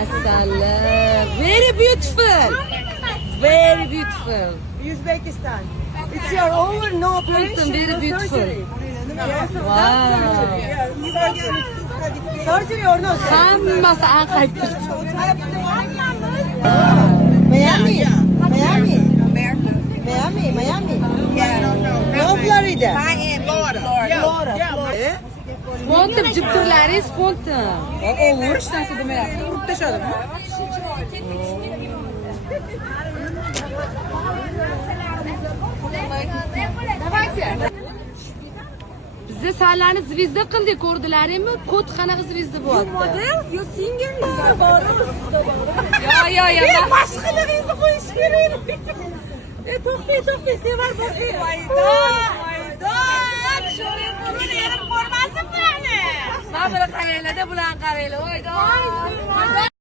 Maşallah. Very beautiful. Very beautiful. Uzbekistan. It's your own, no operation, Very no beautiful. surgery. Wow. Surgery or no surgery? Hammasi aqayib Miami. Miami. Miami. No Florida. Florida. Spontim jibtirlari spontim. Olur iştense demeyi. Muhteşem. Bizda sizlarni zvizda qildik, ko'rdilaringmi? Kod qanaqa zvizda bo'lyapti? Model, you singer, Yo. Mashqalaringizni qo'yish kerak. To'xtay, sevar boqing. Voydon, sho'ring buni yerib ko'rmasin meni. Mana buni qaranglar-da, bularni qaranglar. Voydon.